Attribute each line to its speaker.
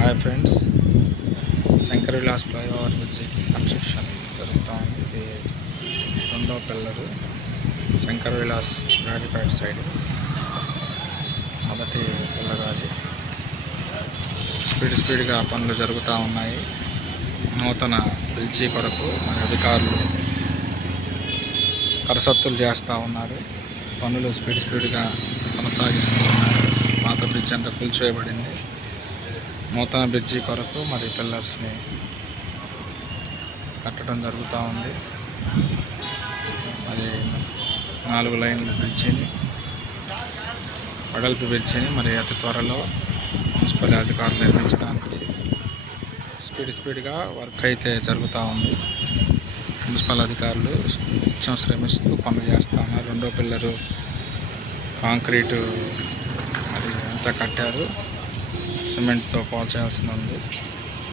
Speaker 1: Hi friends Shankar Vilas flyover bridge construction జరుగుతూ. ఉంది ఇది రెండో పిల్లరు శంకర్ విలాస్ రాడిపేట సైడ్. మొదటి పిల్లర్ అది స్పీడ్ స్పీడ్గా పనులు జరుగుతూ ఉన్నాయి. నూతన బ్రిడ్జి కొరకు మన అధికారులు కరసత్తులు చేస్తూ ఉన్నారు. పనులు స్పీడ్ స్పీడ్గా కొనసాగిస్తూ ఉన్నారు. పాత బ్రిడ్జ్ అంతా కూల్చేయబడింది నూతన బ్రిడ్జి కొరకు మరి పిల్లర్స్ని కట్టడం జరుగుతూ ఉంది. మరి నాలుగు లైన్ల బ్రిడ్జిని వెడల్పు బ్రిడ్జిని మరి అతి త్వరలో మున్సిపల్ అధికారులు నిర్మించడానికి స్పీడ్ స్పీడ్గా వర్క్ అయితే జరుగుతూ ఉంది. మున్సిపల్ అధికారులు నిత్యం శ్రమిస్తూ పనులు చేస్తూ ఉన్నారు. రెండో పిల్లరు కాంక్రీటు అది అంతా కట్టారు. సిమెంట్తో పోల్చాల్సి